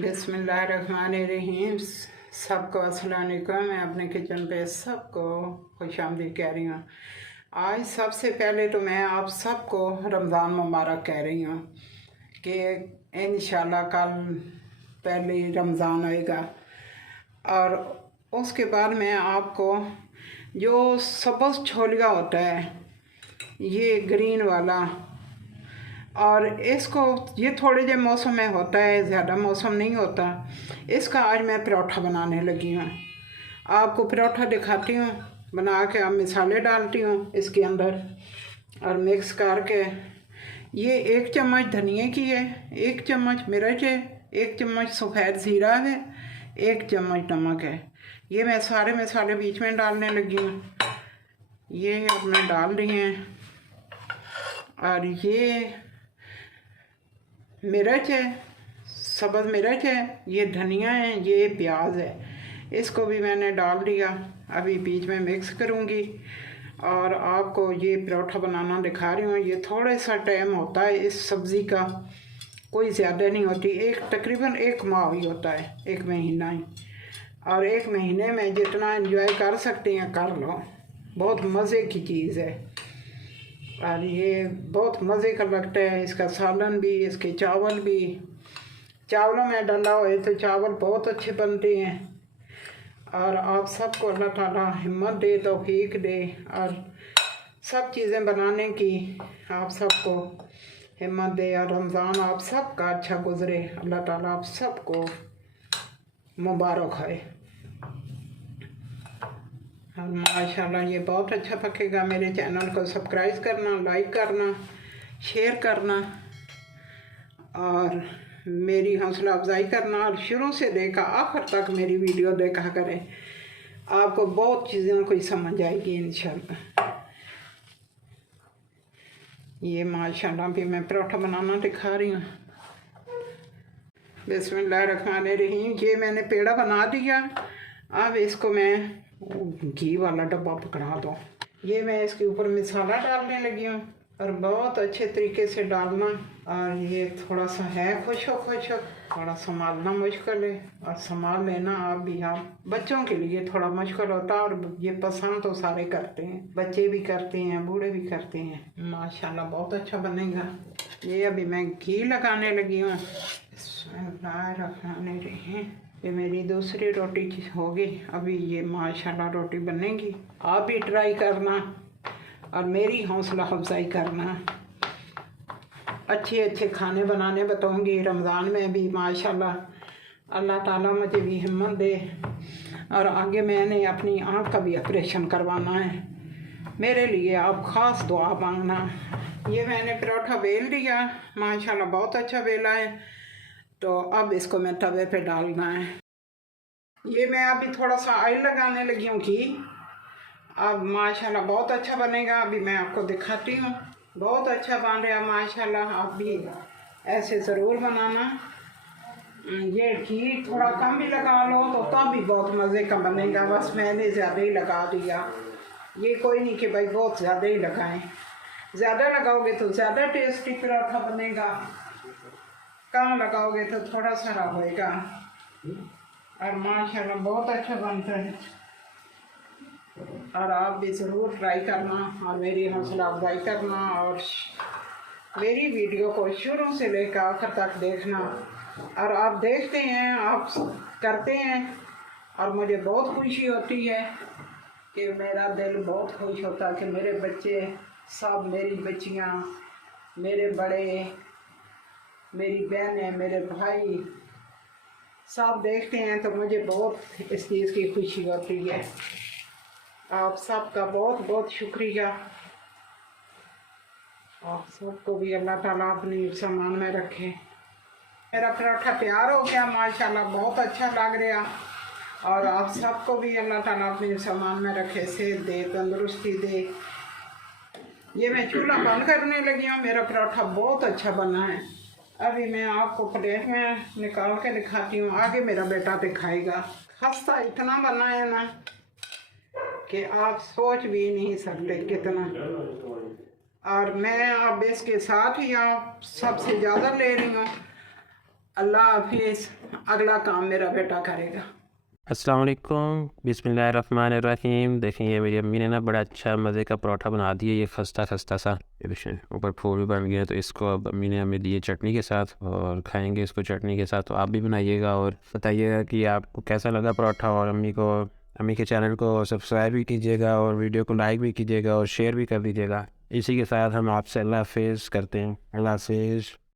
बिस्मिल्लाहिर्रहमानिर्रहीम। सबको अस्सलाम वालेकुम। मैं अपने किचन पे सबको खुशामदीद कह रही हूँ। आज सबसे पहले तो मैं आप सबको रमज़ान मुबारक कह रही हूँ कि इंशाल्लाह कल पहले रमज़ान आएगा। और उसके बाद मैं आपको जो सब्ज़ छोलिया होता है, ये ग्रीन वाला, और इसको ये थोड़े जे मौसम में होता है, ज़्यादा मौसम नहीं होता। इसका आज मैं पराठा बनाने लगी हूँ। आपको पराठा दिखाती हूँ बना के। अब मसाले डालती हूँ इसके अंदर और मिक्स करके। ये 1 चम्मच धनिया की है, 1 चम्मच मिर्च है, 1 चम्मच सफ़ेद ज़ीरा है, 1 चम्मच नमक है। ये मैं सारे मसाले बीच में डालने लगी हूँ। ये अब मैं डाल रही हैं। और ये मिर्च है, सब्ज़ मिर्च है, ये धनिया है, ये प्याज है, इसको भी मैंने डाल दिया। अभी बीच में मिक्स करूँगी और आपको ये पराठा बनाना दिखा रही हूँ। ये थोड़ा सा टाइम होता है इस सब्ज़ी का, कोई ज़्यादा नहीं होती। तकरीबन 1 माह ही होता है, 1 महीना ही। और 1 महीने में जितना एंजॉय कर सकते हैं कर लो। बहुत मज़े की चीज़ है और ये बहुत मज़े का लगता है। इसका सालन भी, इसके चावल भी, चावलों में डाला हुआ तो चावल बहुत अच्छे बनते हैं। और आप सबको अल्लाह ताला हिम्मत दे, तौफीक दे, और सब चीज़ें बनाने की आप सबको हिम्मत दे। और रमज़ान आप सबका अच्छा गुज़रे। अल्लाह ताला आप सबको मुबारक है। और माशाल्लाह ये बहुत अच्छा पकेगा। मेरे चैनल को सब्सक्राइब करना, लाइक करना, शेयर करना और मेरी हौसला अफजाई करना। और शुरू से देखा आखिर तक मेरी वीडियो देखा करें, आपको बहुत चीज़ों को समझ आएगी इंशाल्लाह। ये माशाल्लाह भी मैं पराठा बनाना दिखा रही हूँ। बिस्मिल्लाहिर्रहमानिर्रहीम। ये मैंने पेड़ा बना दिया। अब इसको मैं घी वाला डब्बा पकड़ा दो। ये मैं इसके ऊपर मसाला डालने लगी हूँ और बहुत अच्छे तरीके से डालना। और ये थोड़ा सा है खुशक, थोड़ा संभालना मुश्किल है। और संभाल लेना आप भी। आप बच्चों के लिए थोड़ा मुश्किल होता है। और ये पसंद तो सारे करते हैं, बच्चे भी करते हैं, बूढ़े भी करते हैं। माशाल्लाह बहुत अच्छा बनेगा। ये अभी मैं घी लगाने लगी हूँ। ये मेरी दूसरी रोटी होगी। अभी ये माशाल्लाह रोटी बनेगी। आप भी ट्राई करना और मेरी हौसला अफजाई करना। अच्छे खाने बनाने बताऊंगी रमज़ान में भी माशाल्लाह। अल्लाह ताला मुझे भी हिम्मत दे। और आगे मैंने अपनी आँख का भी ऑपरेशन करवाना है, मेरे लिए आप ख़ास दुआ मांगना। ये मैंने पराठा बेल दिया माशाल्लाह, बहुत अच्छा बेला है। तो अब इसको मैं तवे पे डालना है। ये मैं अभी थोड़ा सा ऑयल लगाने लगी हूँ घी। अब माशाल्लाह बहुत अच्छा बनेगा। अभी मैं आपको दिखाती हूँ। बहुत अच्छा बन रहा माशाल्लाह। आप भी ऐसे ज़रूर बनाना। ये घी थोड़ा कम भी लगा लो तो तब भी बहुत मज़े का बनेगा। बस मैंने ज़्यादा ही लगा दिया। ये कोई नहीं कि भाई बहुत ज़्यादा ही लगाएं। ज़्यादा लगाओगे तो ज़्यादा टेस्टी पराठा बनेगा, कम लगाओगे तो थोड़ा सा होएगा। और माशाल्लाह बहुत अच्छा बनता है। और आप भी ज़रूर ट्राई करना और मेरी हौसला अफजाई करना। और मेरी वीडियो को शुरू से लेकर आखिर तक देखना। और आप देखते हैं, आप करते हैं, और मुझे बहुत खुशी होती है कि मेरा दिल बहुत खुश होता है कि मेरे बच्चे सब, मेरी बच्चियाँ, मेरे बड़े, मेरी बहनें, मेरे भाई सब देखते हैं तो मुझे बहुत इस चीज़ की खुशी होती है। आप सबका बहुत बहुत शुक्रिया। आप सबको भी अल्लाह ताला अपनी सामान में रखे। मेरा पराठा तैयार हो गया माशाल्लाह, बहुत अच्छा लग रहा। और आप सबको भी अल्लाह ताला अपने सामान में रखे, सेहत दे, तंदुरुस्ती दे। ये मैं चूल्हा बंद करने लगी हूँ। मेरा पराठा बहुत अच्छा बना है। अभी मैं आपको प्लेट में निकाल के दिखाती हूँ, आगे मेरा बेटा दिखाएगा। खस्ता इतना बना है ना कि आप सोच भी नहीं सकते कितना। और मैं अब इसके साथ ही आप सबसे ज़्यादा ले रही हूँ। अल्लाह हाफिज़, अगला काम मेरा बेटा करेगा। अस्सलाम वालेकुम, बिस्मिल्लाहिर्रहमानिर्रहीम। देखें ये मेरी अम्मी ने ना बड़ा अच्छा मज़े का परोठा बना दिया, ये खस्ता खस्ता सा, ये देखें ऊपर फूल भी बन गया। तो इसको अब अम्मी ने हमें दिए चटनी के साथ और खाएंगे इसको चटनी के साथ। तो आप भी बनाइएगा और बताइएगा कि आपको कैसा लगा परोठा। और अम्मी के चैनल को सब्सक्राइब भी कीजिएगा और वीडियो को लाइक भी कीजिएगा और शेयर भी कर दीजिएगा। इसी के साथ हम आपसे अल्लाह हाफिज़ करते हैं। अल्लाह हाफिज़।